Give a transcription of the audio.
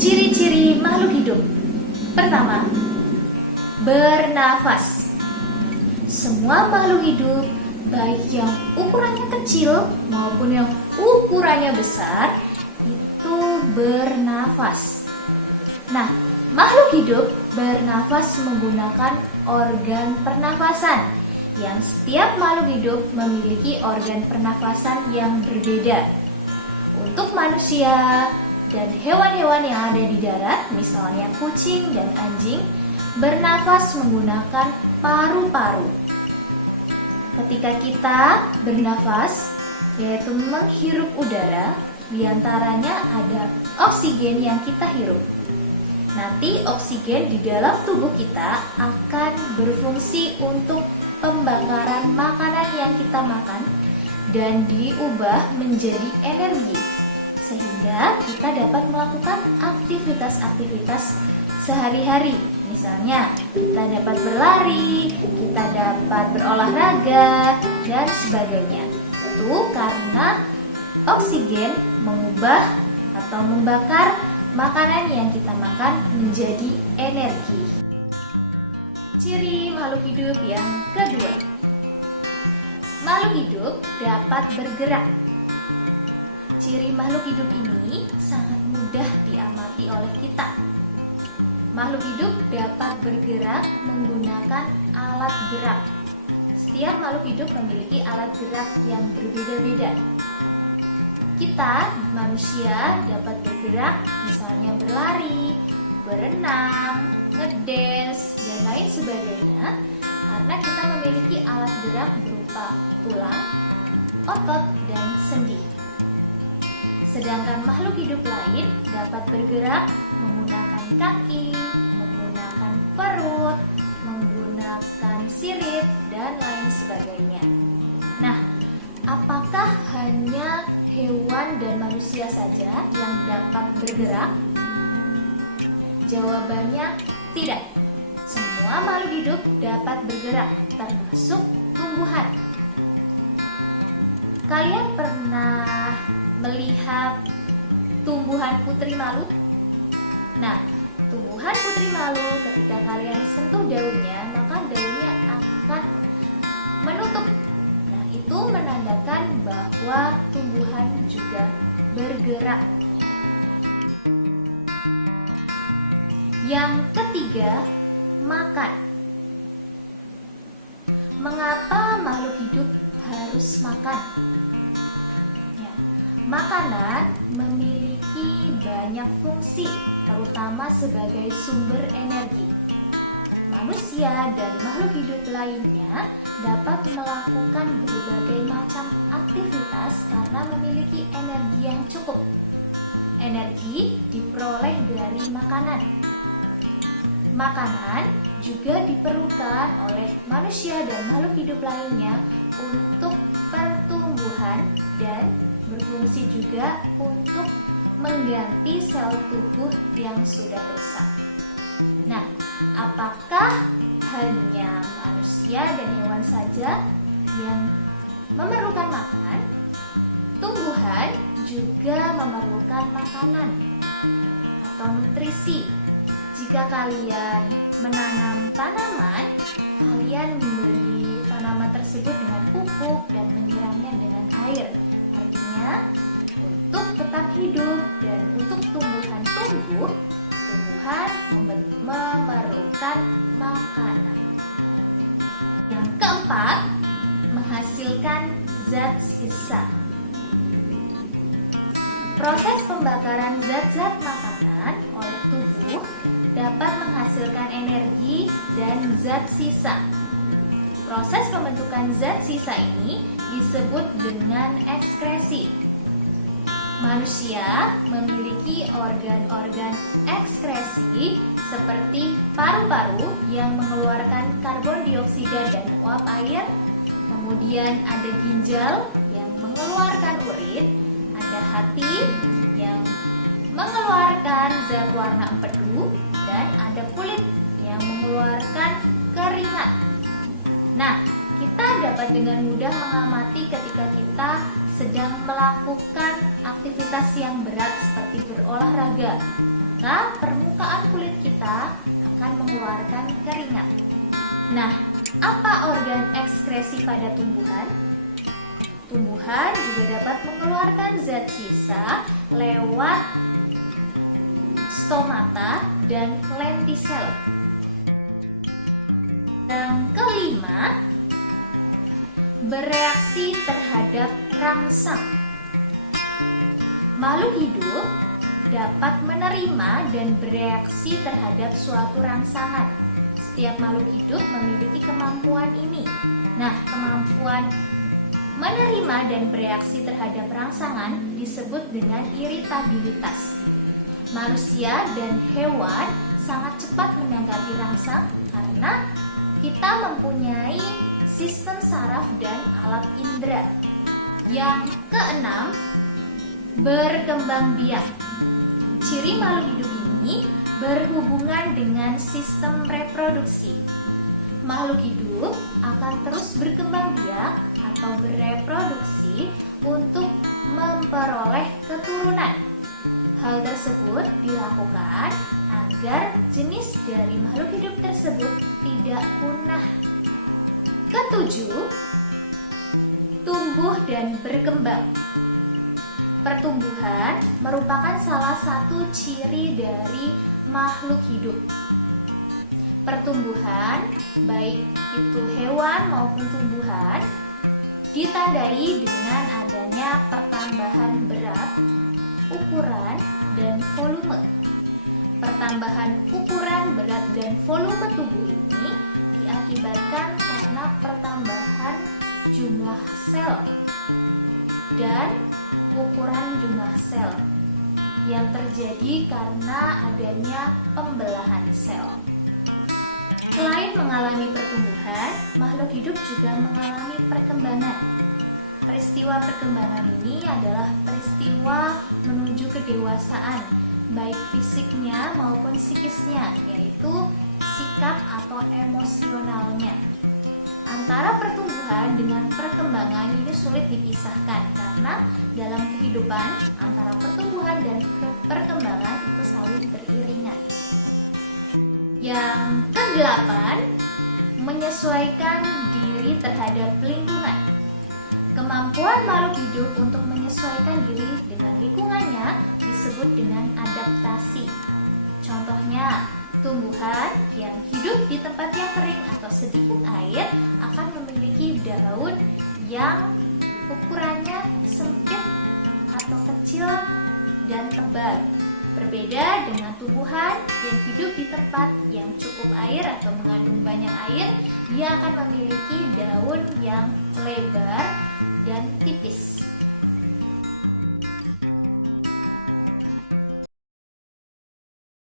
Ciri-ciri makhluk hidup. Pertama, bernafas. Semua makhluk hidup, baik yang ukurannya kecil maupun yang ukurannya besar, itu bernafas. Nah, makhluk hidup bernafas menggunakan organ pernafasan, yang setiap makhluk hidup memiliki organ pernafasan yang berbeda. Untuk manusia dan hewan-hewan yang ada di darat, misalnya kucing dan anjing, bernafas menggunakan paru-paru. Ketika kita bernafas, yaitu menghirup udara, diantaranya ada oksigen yang kita hirup. Nanti oksigen di dalam tubuh kita akan berfungsi untuk pembakaran makanan yang kita makan dan diubah menjadi energi, sehingga kita dapat melakukan aktivitas-aktivitas sehari-hari. Misalnya, kita dapat berlari, kita dapat berolahraga, dan sebagainya. Itu karena oksigen mengubah atau membakar makanan yang kita makan menjadi energi. Ciri makhluk hidup yang kedua. Makhluk hidup dapat bergerak. Ciri makhluk hidup ini sangat mudah diamati oleh kita. Makhluk hidup dapat bergerak menggunakan alat gerak. Setiap makhluk hidup memiliki alat gerak yang berbeda-beda. Kita, manusia, dapat bergerak, misalnya berlari, berenang, ngedance, dan lain sebagainya, karena kita memiliki alat gerak berupa tulang, otot, dan sendi. Sedangkan makhluk hidup lain dapat bergerak menggunakan kaki, menggunakan perut, menggunakan sirip, dan lain sebagainya. Nah, apakah hanya hewan dan manusia saja yang dapat bergerak? Jawabannya tidak. Semua makhluk hidup dapat bergerak, termasuk tumbuhan. Kalian pernah melihat tumbuhan putri malu? Nah, tumbuhan putri malu ketika kalian sentuh daunnya, maka daunnya akan menutup. Nah, itu menandakan bahwa tumbuhan juga bergerak. Yang ketiga, makan. Mengapa makhluk hidup harus makan? Ya, makanan memiliki banyak fungsi, terutama sebagai sumber energi. Manusia dan makhluk hidup lainnya dapat melakukan berbagai macam aktivitas karena memiliki energi yang cukup. Energi diperoleh dari makanan. Makanan juga diperlukan oleh manusia dan makhluk hidup lainnya untuk pertumbuhan dan berfungsi juga untuk mengganti sel tubuh yang sudah rusak. Nah, apakah hanya manusia dan hewan saja yang memerlukan makan? Tumbuhan juga memerlukan makanan atau nutrisi. Jika kalian menanam tanaman, kalian memberi tanaman tersebut dengan pupuk dan menyiramnya dengan air. Artinya, untuk tetap hidup dan untuk tumbuhan tumbuh, tumbuhan memerlukan makanan. Yang keempat, menghasilkan zat sisa. Proses pembakaran zat-zat makanan oleh tubuh dapat menghasilkan energi dan zat sisa. Proses pembentukan zat sisa ini disebut dengan ekskresi. Manusia memiliki organ-organ ekskresi seperti paru-paru yang mengeluarkan karbon dioksida dan uap air, kemudian ada ginjal yang mengeluarkan urin, ada hati yang mengeluarkan zat warna empedu, dan ada kulit yang mengeluarkan keringat. Nah, kita dapat dengan mudah mengamati ketika kita sedang melakukan aktivitas yang berat seperti berolahraga. maka permukaan kulit kita akan mengeluarkan keringat. Nah, apa organ ekskresi pada tumbuhan? Tumbuhan juga dapat mengeluarkan zat sisa lewat stomata dan lentisel. Yang kelima, bereaksi terhadap rangsang. Makhluk hidup dapat menerima dan bereaksi terhadap suatu rangsangan. Setiap makhluk hidup memiliki kemampuan ini. Nah, kemampuan menerima dan bereaksi terhadap rangsangan disebut dengan iritabilitas. Manusia dan hewan sangat cepat menanggapi rangsang karena kita mempunyai sistem saraf dan alat indera. Yang keenam, berkembang biak. Ciri makhluk hidup ini berhubungan dengan sistem reproduksi. Makhluk hidup akan terus berkembang biak atau bereproduksi untuk memperoleh keturunan. Hal tersebut dilakukan agar jenis dari makhluk hidup tersebut tidak punah. Ketujuh, tumbuh dan berkembang. Pertumbuhan merupakan salah satu ciri dari makhluk hidup. Pertumbuhan, baik itu hewan maupun tumbuhan, ditandai dengan adanya pertambahan berat, ukuran, dan volume. Pertambahan ukuran, berat, dan volume tubuh ini diakibatkan karena pertambahan jumlah sel dan ukuran jumlah sel yang terjadi karena adanya pembelahan sel. Selain mengalami pertumbuhan, makhluk hidup juga mengalami perkembangan. Peristiwa perkembangan ini adalah peristiwa menuju kedewasaan, baik fisiknya maupun psikisnya, yaitu sikap atau emosionalnya. Antara pertumbuhan dengan perkembangan ini sulit dipisahkan karena dalam kehidupan antara pertumbuhan dan perkembangan itu saling beriringan. Yang kedelapan, menyesuaikan diri terhadap lingkungan. Kemampuan makhluk hidup untuk menyesuaikan diri dengan lingkungannya disebut dengan adaptasi. Contohnya, tumbuhan yang hidup di tempat yang kering atau sedikit air akan memiliki daun yang ukurannya sempit atau kecil dan tebal. Berbeda dengan tumbuhan yang hidup di tempat yang cukup air atau mengandung banyak air, dia akan memiliki daun yang lebar